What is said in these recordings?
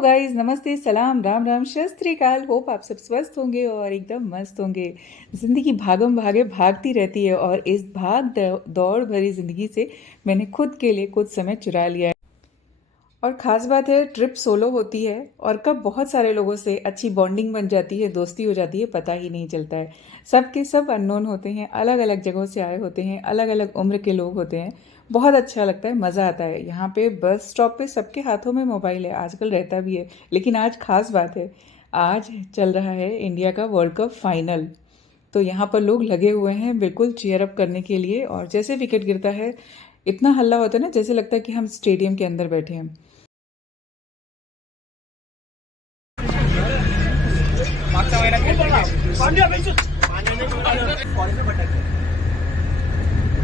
Guys, नमस्ते, सलाम, राम राम, शस्त्र श्री अकाल। होप आप सब स्वस्थ होंगे और एकदम मस्त होंगे। ज़िंदगी भागम भागे भागती रहती है और इस दौड़ भरी ज़िंदगी से मैंने खुद के लिए कुछ समय चुरा लिया है। और ख़ास बात है, ट्रिप सोलो होती है और कब बहुत सारे लोगों से अच्छी बॉन्डिंग बन जाती है, दोस्ती हो जाती है, पता ही नहीं चलता है। सब के सब अननोन होते हैं, अलग अलग जगहों से आए होते हैं, अलग अलग उम्र के लोग होते हैं। बहुत अच्छा लगता है, मज़ा आता है। यहाँ पे बस स्टॉप पे सबके हाथों में मोबाइल है, आजकल रहता भी है। लेकिन आज खास बात है, आज चल रहा है इंडिया का वर्ल्ड कप फाइनल। तो यहाँ पर लोग लगे हुए हैं बिल्कुल चीयर अप करने के लिए, और जैसे विकेट गिरता है इतना हल्ला होता है ना, जैसे लगता है कि हम स्टेडियम के अंदर बैठे हैं।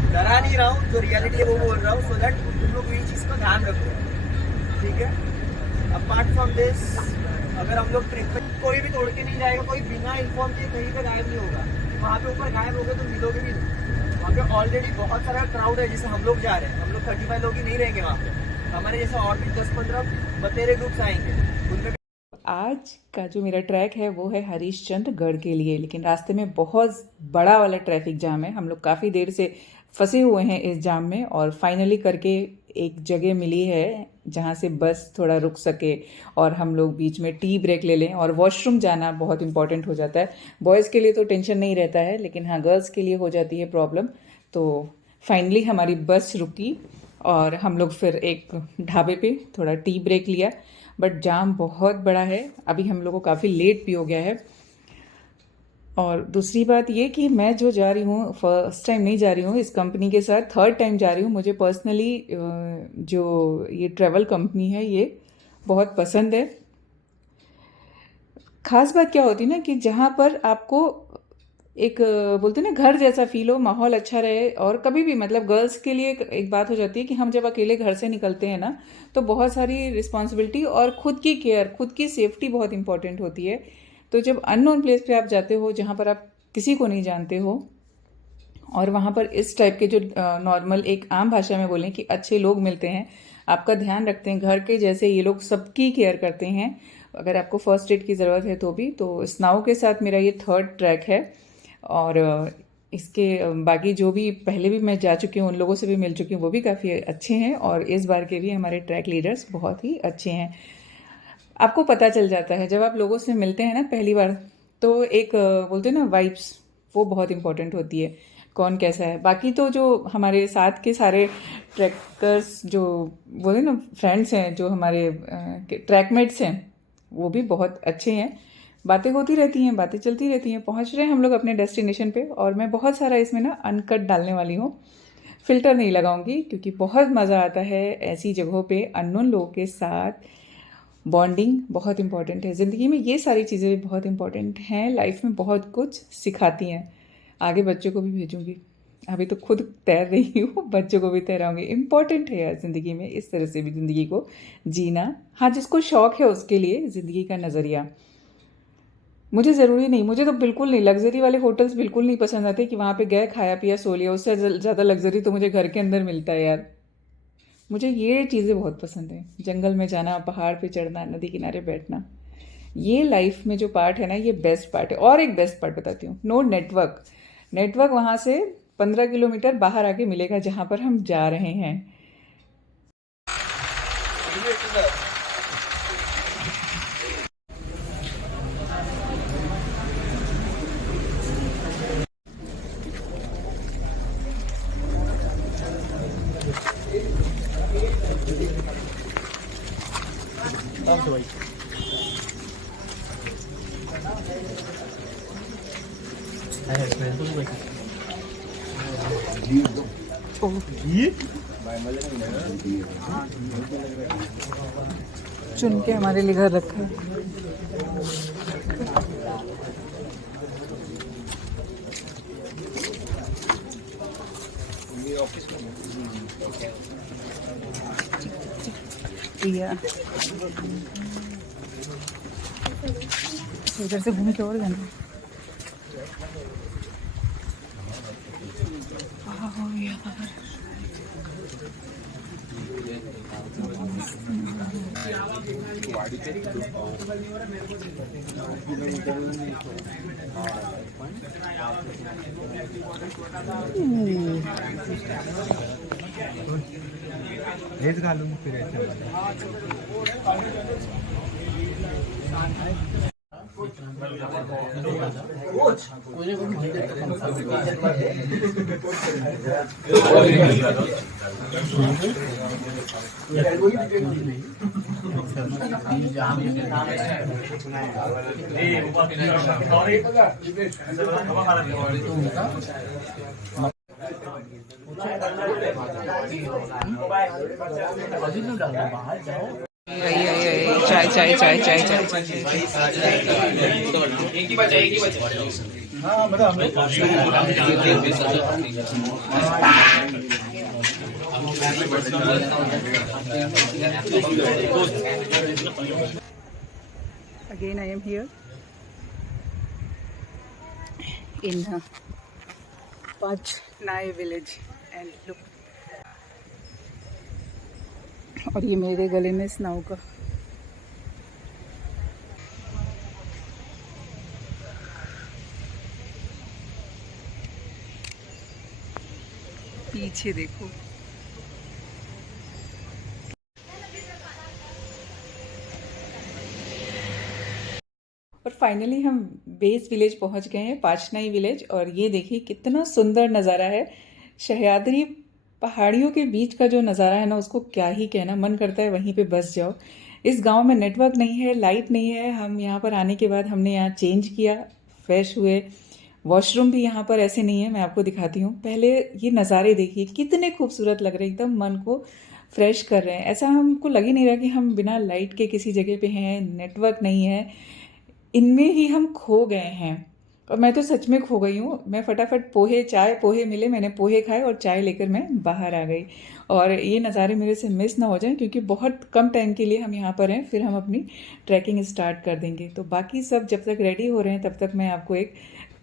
डरा नहीं रहा हूँ, जो रियलिटी है वो बोल रहा हूँ, सो दैट तुम लोग ये चीज़ का ध्यान रखो, ठीक है। अपार्ट फ्रॉम दिस, अगर हम लोग ट्रिप पे कोई भी तोड़ के नहीं जाएगा, कोई बिना इन्फॉर्म किए कहीं पे गायब नहीं होगा। वहाँ पे ऊपर गायब हो गए तो मिलोगे भी नहीं। वहाँ पे ऑलरेडी बहुत सारा क्राउड है, जैसे हम लोग जा रहे हैं, हम लोग 35 लोग ही नहीं रहेंगे वहाँ पे, हमारे जैसे और भी 10-15 बतेरे ग्रुप्स आएंगे, उनमें आज का जो मेरा ट्रैक है वो है हरीशचंद्र गढ़ के लिए, लेकिन रास्ते में बहुत बड़ा वाला ट्रैफिक जाम है। हम लोग काफ़ी देर से फंसे हुए हैं इस जाम में, और फाइनली करके एक जगह मिली है जहाँ से बस थोड़ा रुक सके और हम लोग बीच में टी ब्रेक ले लें। और वॉशरूम जाना बहुत इंपॉर्टेंट हो जाता है। बॉयज़ के लिए तो टेंशन नहीं रहता है, लेकिन हाँ, गर्ल्स के लिए हो जाती है प्रॉब्लम। तो फाइनली हमारी बस रुकी और हम लोग फिर एक ढाबे पे थोड़ा टी ब्रेक लिया। बट जाम बहुत बड़ा है, अभी हम लोग को काफ़ी लेट भी हो गया है। और दूसरी बात ये कि मैं जो जा रही हूँ, फर्स्ट टाइम नहीं जा रही हूँ इस कंपनी के साथ, थर्ड टाइम जा रही हूँ। मुझे पर्सनली जो ये ट्रैवल कंपनी है ये बहुत पसंद है। खास बात क्या होती है ना कि जहाँ पर आपको एक बोलते हैं ना घर जैसा फील हो, माहौल अच्छा रहे। और कभी भी मतलब गर्ल्स के लिए एक बात हो जाती है कि हम जब अकेले घर से निकलते हैं ना, तो बहुत सारी रिस्पॉन्सिबिलिटी और खुद की केयर, खुद की सेफ्टी बहुत इंपॉर्टेंट होती है। तो जब अननोन प्लेस पे आप जाते हो, जहाँ पर आप किसी को नहीं जानते हो, और वहाँ पर इस टाइप के जो नॉर्मल एक आम भाषा में बोलें कि अच्छे लोग मिलते हैं, आपका ध्यान रखते हैं, घर के जैसे ये लोग सबकी केयर करते हैं, अगर आपको फर्स्ट एड की ज़रूरत है तो भी। तो स्नाउ के साथ मेरा ये थर्ड ट्रैक है। और इसके बाकी जो भी पहले भी मैं जा चुकी हूँ, उन लोगों से भी मिल चुकी हूँ, वो भी काफ़ी अच्छे हैं। और इस बार के भी हमारे ट्रैक लीडर्स बहुत ही अच्छे हैं। आपको पता चल जाता है जब आप लोगों से मिलते हैं ना पहली बार, तो एक बोलते हैं ना वाइब्स, वो बहुत इंपॉर्टेंट होती है, कौन कैसा है। बाकी तो जो हमारे साथ के सारे ट्रैकर्स, जो बोलते हैं ना फ्रेंड्स हैं, जो हमारे ट्रैकमेट्स हैं, वो भी बहुत अच्छे हैं। बातें होती रहती हैं, बातें चलती रहती हैं। पहुंच रहे हैं हम लोग अपने डेस्टिनेशन पे, और मैं बहुत सारा इसमें ना अनकट डालने वाली हूँ, फ़िल्टर नहीं लगाऊंगी, क्योंकि बहुत मज़ा आता है ऐसी जगहों पे अननोन लोगों के साथ। बॉन्डिंग बहुत इंपॉर्टेंट है ज़िंदगी में, ये सारी चीज़ें भी बहुत इंपॉर्टेंट हैं, लाइफ में बहुत कुछ सिखाती हैं। आगे बच्चों को भी भेजूंगी, अभी तो खुद तैर रही हूँ, बच्चों को भी तैराऊंगी। इम्पॉर्टेंट है यार ज़िंदगी में इस तरह से भी ज़िंदगी को जीना। हाँ, जिसको शौक़ है उसके लिए ज़िंदगी का नज़रिया। मुझे ज़रूरी नहीं, मुझे तो बिल्कुल नहीं, लग्जरी वाले होटल्स बिल्कुल नहीं पसंद आते कि वहाँ पे गए, खाया पिया, सो लिया। उससे ज़्यादा लग्जरी तो मुझे घर के अंदर मिलता है यार। मुझे ये चीज़ें बहुत पसंद हैं, जंगल में जाना, पहाड़ पे चढ़ना, नदी किनारे बैठना। ये लाइफ में जो पार्ट है ना, ये बेस्ट पार्ट है। और एक बेस्ट पार्ट बताती हूँ, नो नेटवर्क। नेटवर्क वहाँ से 15 किलोमीटर बाहर आके मिलेगा, जहाँ पर हम जा रहे हैं। चुन के हमारे लिए घर रखा है। इधर से घूम के और जाना। हेच घालून फिरायचं चाय चाय चाय चाय चाय Again, I am here in Pachnai village and look. और ये मेरे गले में स्नाउ का पीछे देखो। और फाइनली हम बेस विलेज पहुंच गए हैं, पाचनाई विलेज। और ये देखिए कितना सुंदर नज़ारा है। सह्याद्री पहाड़ियों के बीच का जो नज़ारा है ना, उसको क्या ही कहना, मन करता है वहीं पे बस जाओ। इस गांव में नेटवर्क नहीं है, लाइट नहीं है। हम यहाँ पर आने के बाद हमने यहाँ चेंज किया, फ्रेश हुए। वॉशरूम भी यहाँ पर ऐसे नहीं है, मैं आपको दिखाती हूँ। पहले ये नज़ारे देखिए कितने खूबसूरत लग रहे हैं, एकदम मन को फ्रेश कर रहे हैं। ऐसा हमको लग ही नहीं रहा कि हम बिना लाइट के किसी जगह पे हैं, नेटवर्क नहीं है, इनमें ही हम खो गए हैं। और मैं तो सच में खो गई हूँ। मैं फटाफट पोहे मिले, मैंने पोहे खाए और चाय लेकर मैं बाहर आ गई। और ये नज़ारे मेरे से मिस ना हो जाएं, क्योंकि बहुत कम टाइम के लिए हम यहाँ पर हैं, फिर हम अपनी ट्रैकिंग स्टार्ट कर देंगे। तो बाकी सब जब तक रेडी हो रहे हैं, तब तक मैं आपको एक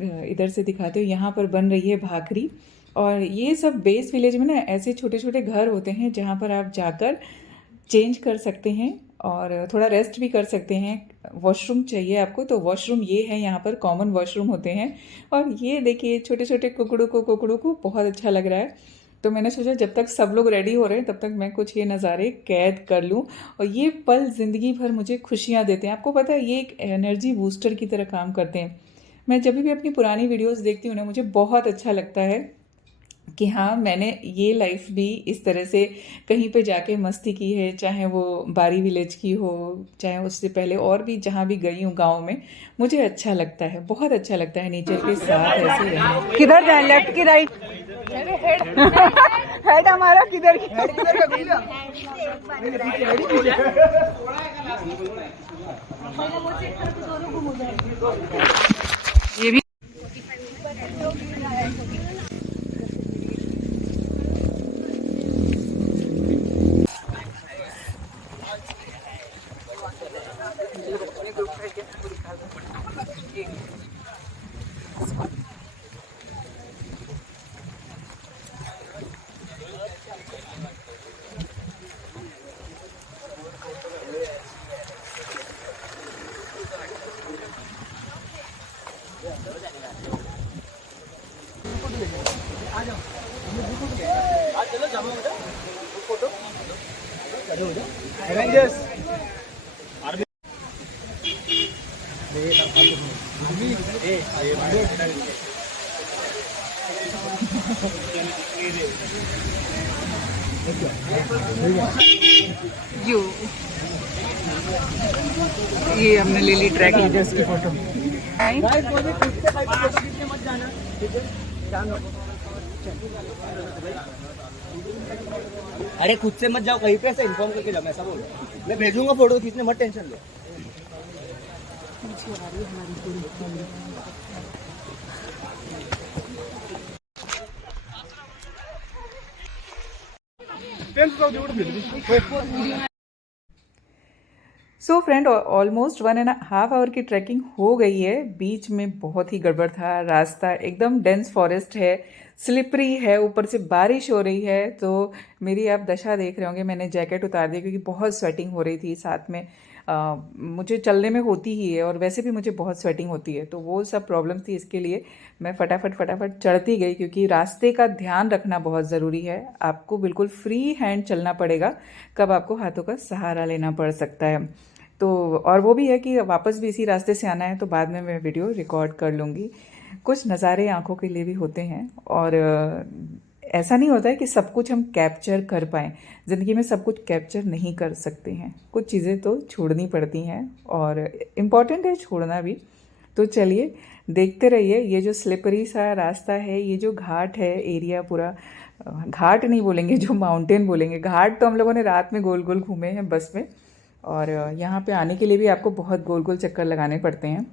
इधर से दिखाती हूँ। यहाँ पर बन रही है भाकरी। और ये सब बेस विलेज में ना ऐसे छोटे छोटे घर होते हैं, जहाँ पर आप जाकर चेंज कर सकते हैं और थोड़ा रेस्ट भी कर सकते हैं। वॉशरूम चाहिए आपको तो वॉशरूम ये है, यहाँ पर कॉमन वॉशरूम होते हैं। और ये देखिए छोटे छोटे कुकड़ू को बहुत अच्छा लग रहा है। तो मैंने सोचा जब तक सब लोग रेडी हो रहे हैं, तब तक मैं कुछ ये नज़ारे कैद कर लूँ। और ये पल ज़िंदगी भर मुझे खुशियाँ देते हैं। आपको पता है, ये एक एनर्जी बूस्टर की तरह काम करते हैं। मैं जब भी अपनी पुरानी वीडियोज़ देखती हूँ ना, मुझे बहुत अच्छा लगता है कि हाँ, मैंने ये लाइफ भी इस तरह से कहीं पे जाके मस्ती की है, चाहे वो बारी विलेज की हो, चाहे उससे पहले और भी जहाँ भी गई हूँ गांव में। मुझे अच्छा लगता है, बहुत अच्छा लगता है नेचर के साथ ऐसे रहना। किधर जाए, लेफ्ट की राइट? हेड हमारा किधर ये भी ये हमने ले ली ट्रैक लीडर्स की फोटो। अरे खुद से मत जाओ, कहीं पे ऐसे इन्फॉर्म करके जाओ, मैं ऐसा बोल रहा हूँ। मैं भेजूंगा फोटो खींचने, मत टेंशन लो। सो फ्रेंड, ऑलमोस्ट 1.5 आवर की ट्रैकिंग हो गई है। बीच में बहुत ही गड़बड़ था, रास्ता एकदम डेंस फॉरेस्ट है, स्लिपरी है, ऊपर से बारिश हो रही है। तो मेरी आप दशा देख रहे होंगे, मैंने जैकेट उतार दी क्योंकि बहुत स्वेटिंग हो रही थी। साथ में मुझे चलने में होती ही है और वैसे भी मुझे बहुत स्वेटिंग होती है, तो वो सब प्रॉब्लम थी। इसके लिए मैं फटाफट चढ़ती गई, क्योंकि रास्ते का ध्यान रखना बहुत ज़रूरी है। आपको बिल्कुल फ्री हैंड चलना पड़ेगा, कब आपको हाथों का सहारा लेना पड़ सकता है। तो और वो भी है कि वापस भी इसी रास्ते से आना है, तो बाद में मैं वीडियो रिकॉर्ड कर लूँगी। कुछ नज़ारे आंखों के लिए भी होते हैं, और ऐसा नहीं होता है कि सब कुछ हम कैप्चर कर पाएँ। ज़िंदगी में सब कुछ कैप्चर नहीं कर सकते हैं, कुछ चीज़ें तो छोड़नी पड़ती हैं, और इम्पॉर्टेंट है छोड़ना भी। तो चलिए देखते रहिए। ये जो स्लिपरी सा रास्ता है, ये जो घाट है एरिया पूरा, घाट नहीं बोलेंगे, जो माउंटेन बोलेंगे। घाट तो हम लोगों ने रात में गोल गोल घूमे हैं बस में, और यहाँ पे आने के लिए भी आपको बहुत गोल गोल चक्कर लगाने पड़ते हैं।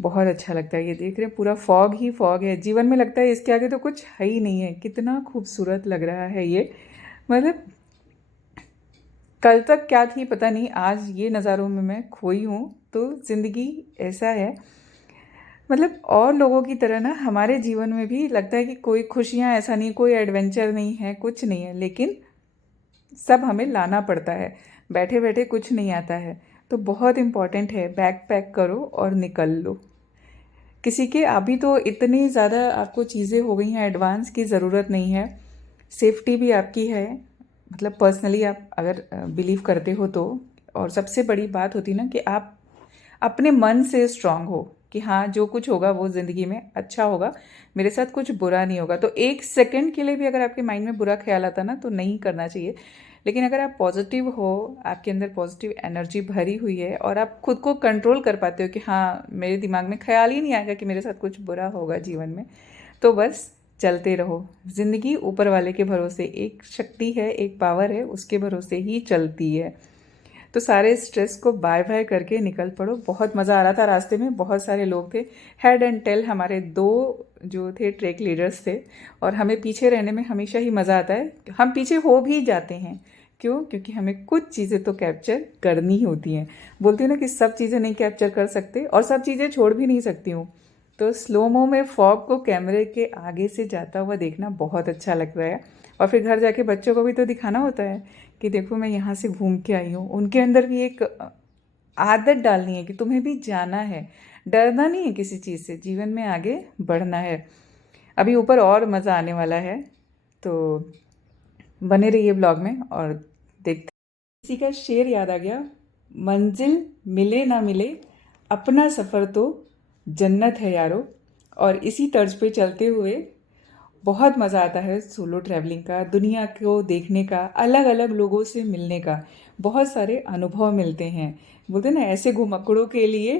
बहुत अच्छा लगता है। ये देख रहे हैं पूरा फॉग ही फॉग है, जीवन में लगता है इसके आगे तो कुछ है ही नहीं है। कितना खूबसूरत लग रहा है ये, मतलब कल तक क्या थी पता नहीं, आज ये नज़ारों में मैं खोई हूँ। तो ज़िंदगी ऐसा है, मतलब और लोगों की तरह ना हमारे जीवन में भी लगता है कि कोई खुशियाँ ऐसा नहीं, कोई एडवेंचर नहीं है, कुछ नहीं है, लेकिन सब हमें लाना पड़ता है। बैठे बैठे कुछ नहीं आता है। तो बहुत इम्पॉर्टेंट है, बैग पैक करो और निकल लो। किसी के अभी तो इतनी ज़्यादा आपको चीज़ें हो गई हैं एडवांस की ज़रूरत नहीं है। सेफ्टी भी आपकी है, मतलब पर्सनली आप अगर बिलीव करते हो तो। और सबसे बड़ी बात होती ना कि आप अपने मन से स्ट्रांग हो कि हाँ जो कुछ होगा वो ज़िंदगी में अच्छा होगा, मेरे साथ कुछ बुरा नहीं होगा। तो एक सेकंड के लिए भी अगर आपके माइंड में बुरा ख्याल आता ना, तो नहीं करना चाहिए। लेकिन अगर आप पॉजिटिव हो, आपके अंदर पॉजिटिव एनर्जी भरी हुई है, और आप खुद को कंट्रोल कर पाते हो कि हाँ मेरे दिमाग में ख्याल ही नहीं आएगा कि मेरे साथ कुछ बुरा होगा जीवन में, तो बस चलते रहो। ज़िंदगी ऊपर वाले के भरोसे, एक शक्ति है, एक पावर है, उसके भरोसे ही चलती है। तो सारे स्ट्रेस को बाय बाय करके निकल पड़ो। बहुत मज़ा आ रहा था रास्ते में, बहुत सारे लोग थे। हेड एंड टेल हमारे 2 जो थे ट्रैक लीडर्स थे, और हमें पीछे रहने में हमेशा ही मज़ा आता है। हम पीछे हो भी जाते हैं, क्यों? क्योंकि हमें कुछ चीज़ें तो कैप्चर करनी ही होती हैं। बोलती हूँ ना कि सब चीज़ें नहीं कैप्चर कर सकते, और सब चीज़ें छोड़ भी नहीं सकती हूँ। तो स्लोमो में फॉग को कैमरे के आगे से जाता हुआ देखना बहुत अच्छा लग रहा है। और फिर घर जाके बच्चों को भी तो दिखाना होता है कि देखो मैं यहाँ से घूम के आई हूँ। उनके अंदर भी एक आदत डालनी है कि तुम्हें भी जाना है, डरना नहीं है किसी चीज़ से, जीवन में आगे बढ़ना है। अभी ऊपर और मज़ा आने वाला है, तो बने रहिए ब्लॉग में और देखते। किसी का शेर याद आ गया, मंजिल मिले ना मिले अपना सफ़र तो जन्नत है यारो। और इसी तर्ज पे चलते हुए बहुत मज़ा आता है सोलो ट्रैवलिंग का, दुनिया को देखने का, अलग अलग लोगों से मिलने का। बहुत सारे अनुभव मिलते हैं। बोलते ना ऐसे घुमक्कड़ों के लिए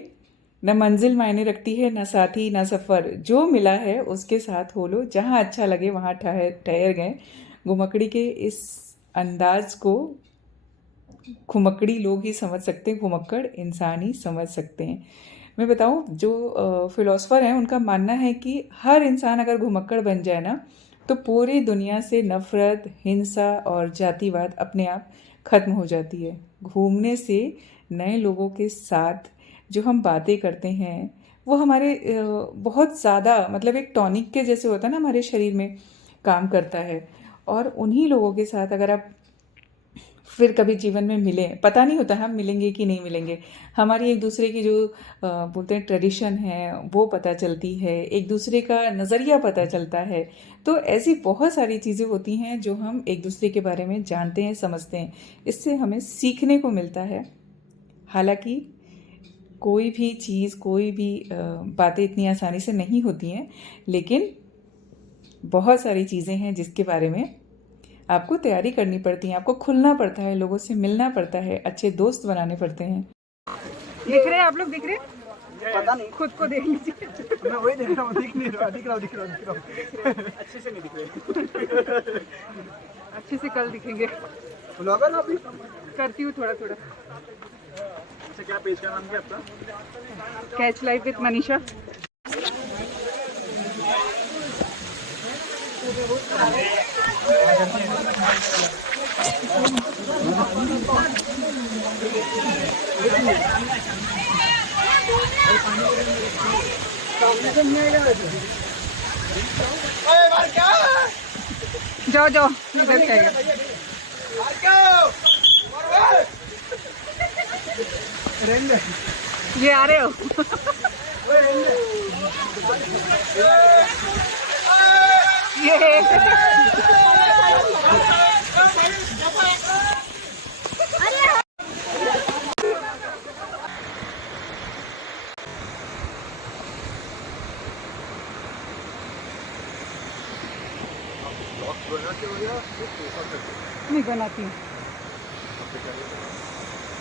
न मंजिल मायने रखती है, न साथी, न सफ़र। जो मिला है उसके साथ हो लो, जहाँ अच्छा लगे वहाँ ठहर गए। घुमक्कड़ी के इस अंदाज को घुमक्कड़ी लोग ही समझ सकते हैं, घुमक्कड़ इंसान ही समझ सकते हैं। मैं बताऊं, जो फिलोसफर हैं उनका मानना है कि हर इंसान अगर घुमक्कड़ बन जाए ना, तो पूरी दुनिया से नफ़रत, हिंसा और जातिवाद अपने आप ख़त्म हो जाती है। घूमने से नए लोगों के साथ जो हम बातें करते हैं, वो हमारे बहुत ज़्यादा, मतलब एक टॉनिक के जैसे होता है ना, हमारे शरीर में काम करता है। और उन्हीं लोगों के साथ अगर आप फिर कभी जीवन में मिले, पता नहीं होता हम मिलेंगे कि नहीं मिलेंगे। हमारी एक दूसरे की जो बोलते हैं ट्रेडिशन है वो पता चलती है, एक दूसरे का नज़रिया पता चलता है। तो ऐसी बहुत सारी चीज़ें होती हैं जो हम एक दूसरे के बारे में जानते हैं, समझते हैं। इससे हमें सीखने को मिलता है। हालांकि कोई भी चीज़, कोई भी बातें इतनी आसानी से नहीं होती हैं, लेकिन बहुत सारी चीज़ें हैं जिसके बारे में आपको तैयारी करनी पड़ती है, आपको खुलना पड़ता है, लोगों से मिलना पड़ता है, अच्छे दोस्त बनाने पड़ते हैं। दिख रहे हैं आप लोग? दिख रहे हैं? पता नहीं, खुद को देख लीजिए। मैं वही देख रहा हूँ, दिख नहीं रहा, दिख रहा। अच्छे से नहीं दिख रहे। अच्छे से कल दिखेंगे। ब्लॉगर अभी करती हूँ थोड़ा थोड़ा। अच्छा, क्या पेज का नाम क्या आपका? Catch life with Manisha. जाओ जाओ, इधर से आएगा। ये आ रहे हो? ये नहीं बनाती हूँ।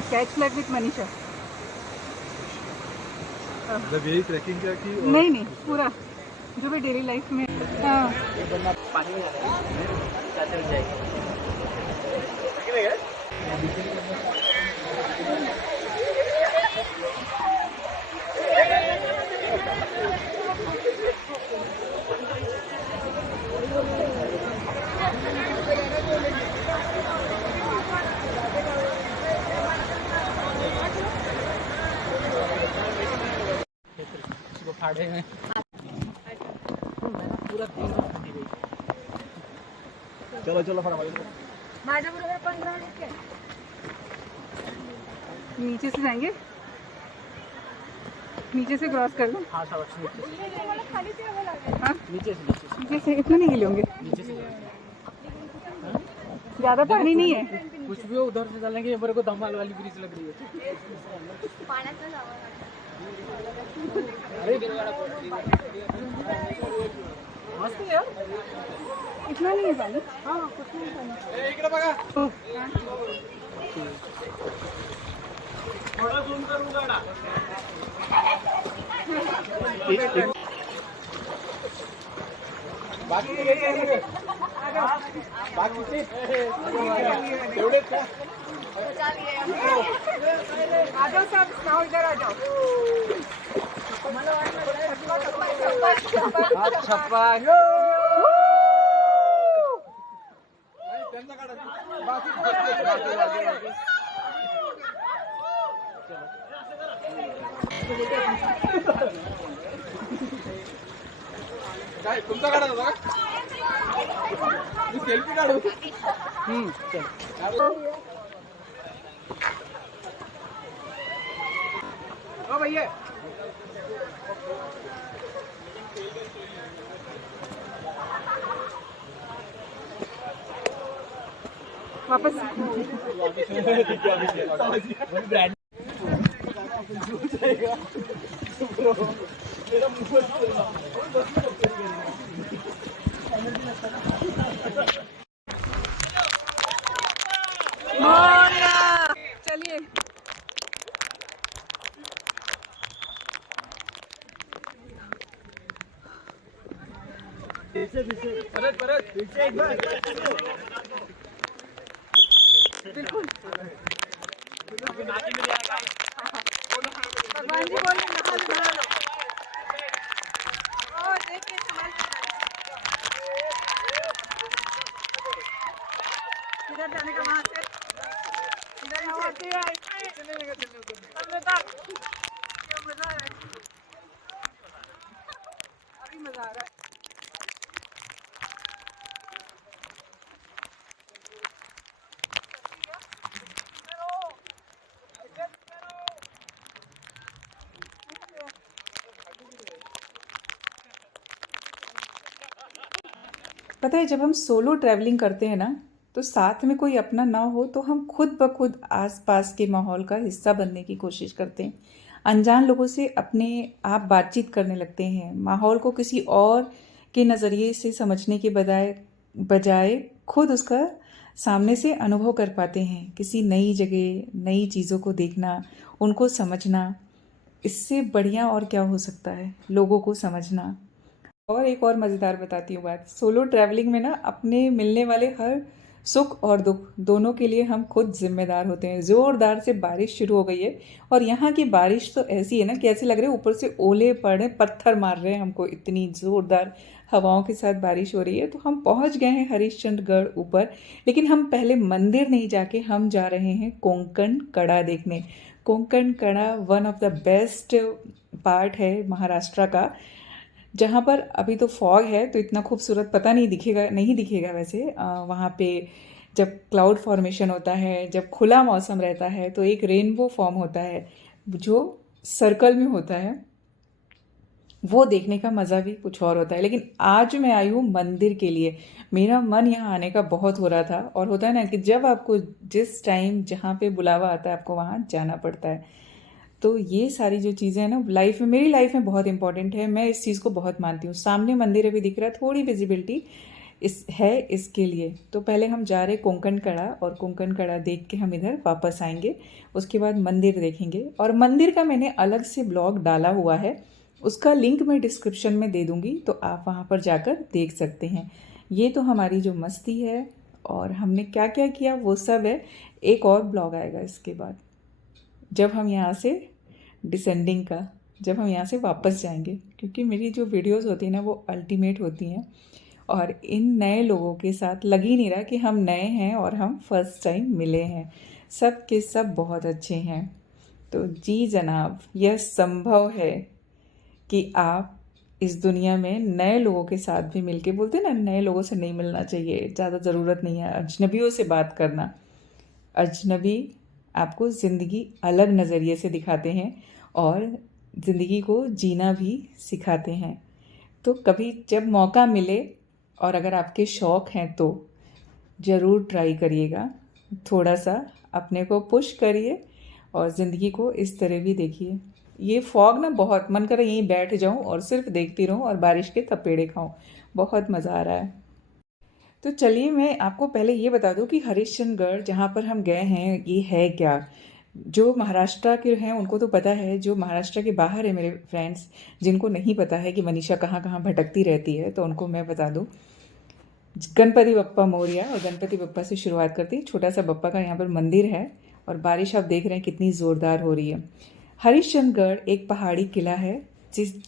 Catch flag with Manisha. मतलब यही ट्रैकिंग क्या की नहीं नहीं, पूरा जो भी डेली लाइफ में। हाँ पानी में जाना है, चाचा मिल जाएगी। फाड़े में पूरा दिन फटी गई। चलो चलो फटाफट। नीचे से जाएंगे, नीचे से क्रॉस कर लो। हाँ शाबाश, हाँ नीचे से नीचे से इतना नहीं हिले होंगे, नीचे से ज़्यादा पानी नहीं है। कुछ भी हो उधर से डालेंगे। मेरे को धमाल वाली ब्रिज लग रही है। अरे मस्त है यार, इतना नहीं है पानी। हाँ कुछ नहीं पानी। थोड़ा जूम करूंगा ना। बाकी तेवढेच का? आ जाओ सब, आओ इधर आ जाओ। छप्पा काय तुमचा काढा दादा, मी सेल्फी काढू। चल ओ भैया वापस। ब्रांड चलिए परत परत बिल्कुल। भगवान जी बोले नहा लो नहा लो। ओ देखिए संभाल के। किधर जाने का वहां से? किधर चलने लगा चलने क्या मजा आ रहा है, अभी मजा आ रहा है। पता है जब हम सोलो ट्रैवलिंग करते हैं ना, तो साथ में कोई अपना ना हो तो हम खुद ब खुद आसपास के माहौल का हिस्सा बनने की कोशिश करते हैं। अनजान लोगों से अपने आप बातचीत करने लगते हैं, माहौल को किसी और के नज़रिए से समझने के बजाय खुद उसका सामने से अनुभव कर पाते हैं। किसी नई जगह, नई चीज़ों को देखना, उनको समझना, इससे बढ़िया और क्या हो सकता है लोगों को समझना। और एक और मज़ेदार बताती हूँ बात, सोलो ट्रैवलिंग में ना अपने मिलने वाले हर सुख और दुख दोनों के लिए हम खुद जिम्मेदार होते हैं। ज़ोरदार से बारिश शुरू हो गई है और यहाँ की बारिश तो ऐसी है ना कि ऐसे लग रहे हैं ऊपर से ओले पड़ रहे हैं, पत्थर मार रहे हैं हमको, इतनी ज़ोरदार हवाओं के साथ बारिश हो रही है। तो हम पहुँच गए हैं हरिश्चंद्रगढ़ ऊपर, लेकिन हम पहले मंदिर नहीं जाके हम जा रहे हैं कोंकण कड़ा देखने। कोंकण कड़ा one of the best part है महाराष्ट्र का, जहाँ पर अभी तो फॉग है तो इतना खूबसूरत पता नहीं दिखेगा वैसे। वहाँ पे जब क्लाउड फॉर्मेशन होता है, जब खुला मौसम रहता है तो एक रेनबो फॉर्म होता है। जो सर्कल में होता है वो देखने का मज़ा भी कुछ और होता है। लेकिन आज मैं आई हूँ मंदिर के लिए। मेरा मन यहाँ आने का बहुत हो रहा था, और होता है ना कि जब आपको जिस टाइम जहाँ पे बुलावा आता है आपको वहाँ जाना पड़ता है। तो ये सारी जो चीज़ें हैं ना लाइफ में, मेरी लाइफ में बहुत इंपॉर्टेंट है। मैं इस चीज़ को बहुत मानती हूँ। सामने मंदिर अभी दिख रहा है, थोड़ी विजिबिलिटी इसके लिए। तो पहले हम जा रहे कोंकण कड़ा, और कोंकण कड़ा देख के हम इधर वापस आएंगे। उसके बाद मंदिर देखेंगे, और मंदिर का मैंने अलग से ब्लॉग डाला हुआ है, उसका लिंक मैं डिस्क्रिप्शन में दे दूँगी, तो आप वहाँ पर जाकर देख सकते हैं। ये तो हमारी जो मस्ती है और हमने क्या क्या किया वो सब है। एक और ब्लॉग आएगा इसके बाद, जब हम यहाँ से डिसेंडिंग का, जब हम यहाँ से वापस जाएंगे, क्योंकि मेरी जो वीडियोस होती हैं ना वो अल्टीमेट होती हैं। और इन नए लोगों के साथ लग ही नहीं रहा कि हम नए हैं और हम फर्स्ट टाइम मिले हैं। सब के सब बहुत अच्छे हैं। तो जी जनाब, यह संभव है कि आप इस दुनिया में नए लोगों के साथ भी मिलके, बोलते हैं ना नए लोगों से नहीं मिलना चाहिए, ज़्यादा ज़रूरत नहीं है अजनबियों से बात करना। अजनबी आपको ज़िंदगी अलग नज़रिए से दिखाते हैं और ज़िंदगी को जीना भी सिखाते हैं। तो कभी जब मौका मिले और अगर आपके शौक़ हैं तो ज़रूर ट्राई करिएगा। थोड़ा सा अपने को पुश करिए और ज़िंदगी को इस तरह भी देखिए। ये फॉग ना बहुत मन कर रहा है यहीं बैठ जाऊं और सिर्फ देखती रहूं और बारिश के थपेड़े खाऊं। बहुत मज़ा आ रहा है। तो चलिए मैं आपको पहले ये बता दूं कि हरिश्चंद्रगढ़ जहाँ पर हम गए हैं ये है क्या। जो महाराष्ट्र के हैं उनको तो पता है, जो महाराष्ट्र के बाहर है मेरे फ्रेंड्स जिनको नहीं पता है कि मनीषा कहाँ कहाँ भटकती रहती है, तो उनको मैं बता दूँ। गणपति बप्पा मोरया, और गणपति बप्पा से शुरुआत करती। छोटा सा बप्पा का यहाँ पर मंदिर है, और बारिश आप देख रहे हैं कितनी ज़ोरदार हो रही है। हरिश्चंद्रगढ़ एक पहाड़ी किला है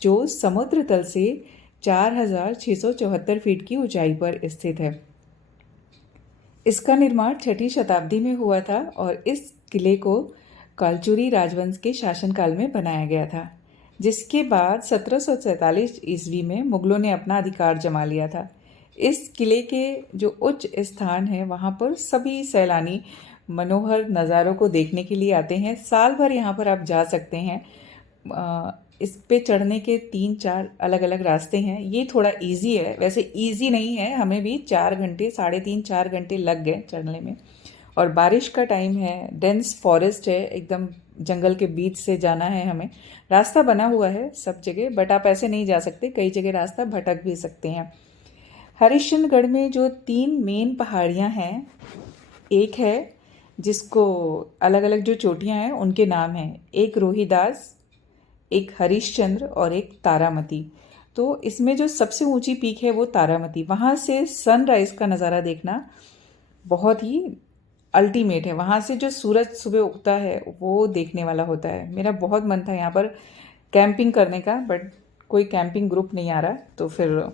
जो समुद्र तल से 4,674 फीट की ऊंचाई पर स्थित है। इसका निर्माण 6वीं शताब्दी में हुआ था, और इस किले को कालचुरी राजवंश के शासनकाल में बनाया गया था, जिसके बाद 1747 ईस्वी में मुगलों ने अपना अधिकार जमा लिया था। इस किले के जो उच्च स्थान है वहाँ पर सभी सैलानी मनोहर नज़ारों को देखने के लिए आते हैं। साल भर यहाँ पर आप जा सकते हैं। इस पे चढ़ने के 3-4 अलग अलग रास्ते हैं। ये थोड़ा इजी है, वैसे इजी नहीं है, हमें भी 4 घंटे 3.5-4 घंटे लग गए चढ़ने में। और बारिश का टाइम है, डेंस फॉरेस्ट है, एकदम जंगल के बीच से जाना है हमें। रास्ता बना हुआ है सब जगह, बट आप ऐसे नहीं जा सकते, कई जगह रास्ता भटक भी सकते हैं। हरिश्चंद्रगढ़ में जो 3 मेन पहाड़ियाँ हैं, एक है जिसको अलग अलग जो चोटियाँ हैं उनके नाम हैं, एक रोहिदास, एक हरिश्चंद्र और एक तारामती। तो इसमें जो सबसे ऊंची पीक है वो तारामती। वहाँ से सनराइज़ का नज़ारा देखना बहुत ही अल्टीमेट है। वहाँ से जो सूरज सुबह उगता है वो देखने वाला होता है। मेरा बहुत मन था यहाँ पर कैंपिंग करने का, बट कोई कैंपिंग ग्रुप नहीं आ रहा, तो फिर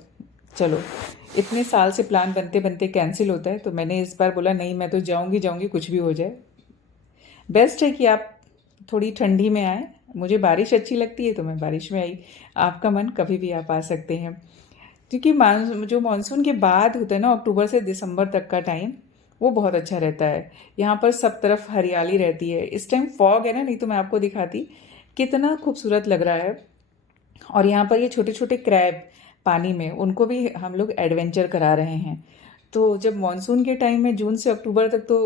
चलो इतने साल से प्लान बनते बनते कैंसिल होता है, तो मैंने इस बार बोला नहीं, मैं तो जाऊँगी कुछ भी हो जाए। बेस्ट है कि आप थोड़ी ठंडी में आए। मुझे बारिश अच्छी लगती है तो मैं बारिश में आई। आपका मन कभी भी आप आ सकते हैं, क्योंकि जो मानसून के बाद होता है ना, अक्टूबर से दिसंबर तक का टाइम, वो बहुत अच्छा रहता है। यहाँ पर सब तरफ हरियाली रहती है। इस टाइम फॉग है ना, नहीं तो मैं आपको दिखाती कितना खूबसूरत लग रहा है। और यहाँ पर ये छोटे छोटे क्रैब पानी में, उनको भी हम लोग एडवेंचर करा रहे हैं। तो जब मानसून के टाइम में जून से अक्टूबर तक तो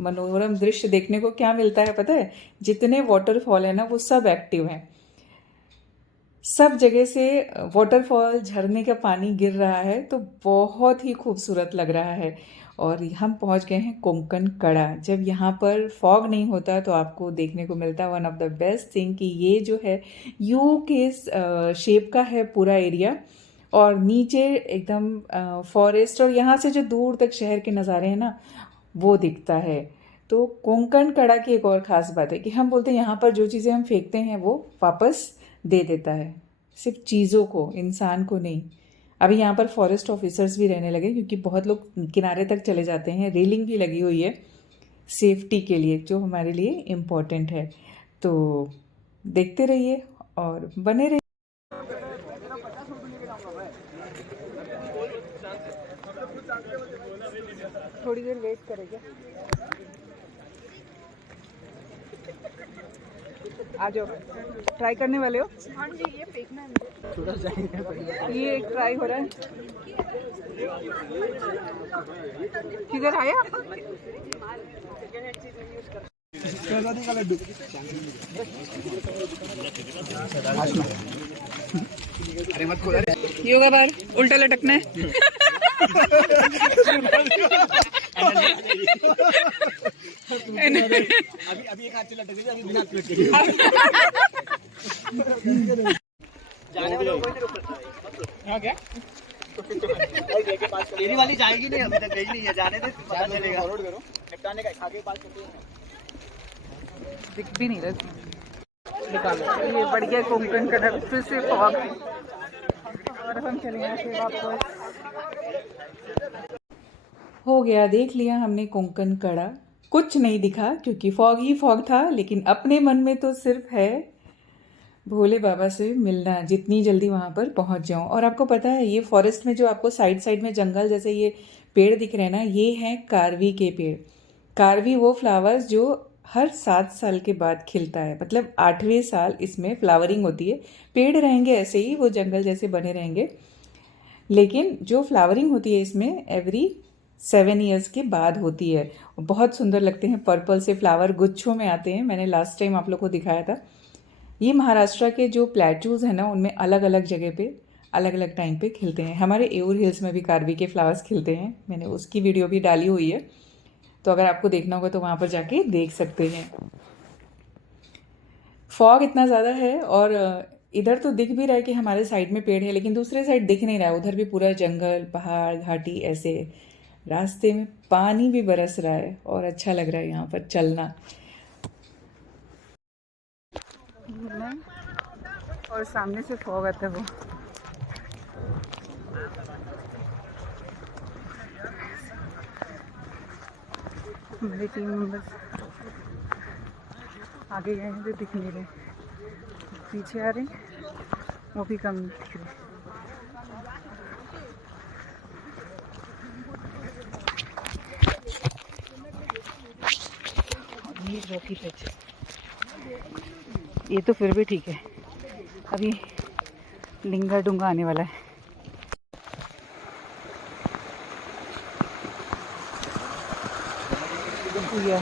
मनोरम दृश्य देखने को क्या मिलता है पता है? जितने वाटरफॉल है ना वो सब एक्टिव हैं। सब जगह से वाटरफॉल, झरने का पानी गिर रहा है, तो बहुत ही खूबसूरत लग रहा है। और हम पहुंच गए हैं कोंकण कड़ा। जब यहाँ पर फॉग नहीं होता तो आपको देखने को मिलता है one of the best thing कि ये जो है यू के शेप का है पूरा एरिया, और नीचे एकदम फॉरेस्ट, और यहाँ से जो दूर तक शहर के नज़ारे हैं ना वो दिखता है। तो कोंकण कड़ा की एक और ख़ास बात है कि हम बोलते हैं यहाँ पर जो चीज़ें हम फेंकते हैं वो वापस दे देता है, सिर्फ चीज़ों को, इंसान को नहीं। अभी यहाँ पर फॉरेस्ट ऑफिसर्स भी रहने लगे, क्योंकि बहुत लोग किनारे तक चले जाते हैं। रेलिंग भी लगी हुई है सेफ्टी के लिए, जो हमारे लिए इम्पोर्टेंट है। तो देखते रहिए और बने रहिए। थोड़ी देर वेट करेंगे। आ जाओ, ट्राई करने वाले हो? हाँ जी, ये फेंकना है मुझे। ये एक ट्राई हो रहा है। किधर आया? का लड्डू अरे मत खोल योगा बार उल्टा लटकना है। अभी एक हाथ से लटक अभी बिना हाथ लटके जाने वाले कोई नहीं रुक सकता। क्या मेरी वाली जाएगी नहीं, अभी तक गई नहीं है, जाने दे पता चलेगा। निपटाने का आगे बात करते हैं। दिख भी नहीं रहा। निकालो। ये बढ़िया कोंकण कलर फिर से फॉग और हम चले यहाँ से वापस। हो गया, देख लिया हमने कोंकण कड़ा। कुछ नहीं दिखा क्योंकि फॉग ही फॉग था, लेकिन अपने मन में तो सिर्फ है भोले बाबा से मिलना, जितनी जल्दी वहाँ पर पहुँच जाऊँ। और आपको पता है ये फॉरेस्ट में जो आपको साइड साइड में जंगल जैसे ये पेड़ दिख रहे हैं ना, ये हैं कारवी के पेड़। कारवी वो फ्लावर्स जो हर 7 साल के बाद खिलता है, मतलब 8वें साल इसमें फ्लावरिंग होती है। पेड़ रहेंगे ऐसे ही, वो जंगल जैसे बने रहेंगे, लेकिन जो फ्लावरिंग होती है इसमें एवरी 7 ईयर्स के बाद होती है। बहुत सुंदर लगते हैं, पर्पल से फ्लावर गुच्छों में आते हैं। मैंने लास्ट टाइम आप लोग को दिखाया था। ये महाराष्ट्र के जो प्लेट्यूज़ हैं ना, उनमें अलग अलग जगह पे अलग अलग टाइम पे खिलते हैं। हमारे एऊर हिल्स में भी कारवी के फ्लावर्स खिलते हैं, मैंने उसकी वीडियो भी डाली हुई है, तो अगर आपको देखना होगा तो वहाँ पर जाके देख सकते हैं। फॉग इतना ज़्यादा है और इधर तो दिख भी रहा है कि हमारे साइड में पेड़ है, लेकिन दूसरे साइड दिख नहीं रहा है। उधर भी पूरा जंगल, पहाड़, घाटी, ऐसे रास्ते में पानी भी बरस रहा है और अच्छा लग रहा है यहाँ पर चलना। और सामने से फॉग आता है वो। मेरे 3 मेंबर्स आगे गए हैं तो दिख नहीं रहे, पीछे आ रहे वो भी कम दिख रहे। रॉकी पैच, ये तो फिर भी ठीक है, अभी लिंगा डूंगा आने वाला है। या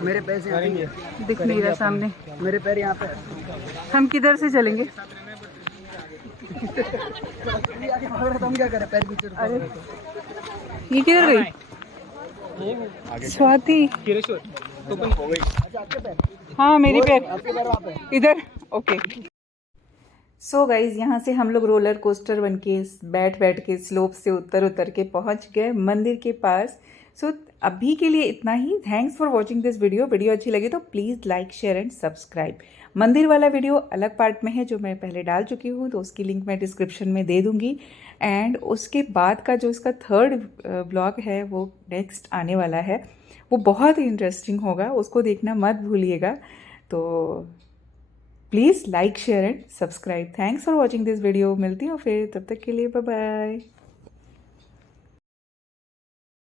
मेरे पैसे आएंगे, दिख नहीं रहा सामने, मेरे पैर यहाँ पे। हम किधर से चलेंगे? हम क्या करें, पैर पीछे। अरे ये किधर गई? स्वाति, हाँ मेरी पैर इधर। ओके, सो गाइज यहाँ से हम लोग रोलर कोस्टर बन के बैठ के स्लोप से उतर के पहुँच गए मंदिर के पास। सो अभी के लिए इतना ही। Thanks for watching this video. Video अच्छी लगी तो please like, share and subscribe. मंदिर वाला वीडियो अलग पार्ट में है जो मैं पहले डाल चुकी हूँ, तो उसकी लिंक मैं डिस्क्रिप्शन में दे दूँगी। एंड उसके बाद का जो इसका 3rd ब्लॉग है वो नेक्स्ट आने वाला है, वो बहुत ही इंटरेस्टिंग होगा, उसको देखना मत भूलिएगा। तो please like, share and subscribe. Thanks for watching this video. मिलती हूँ फिर, तब तक के लिए बाय बाय।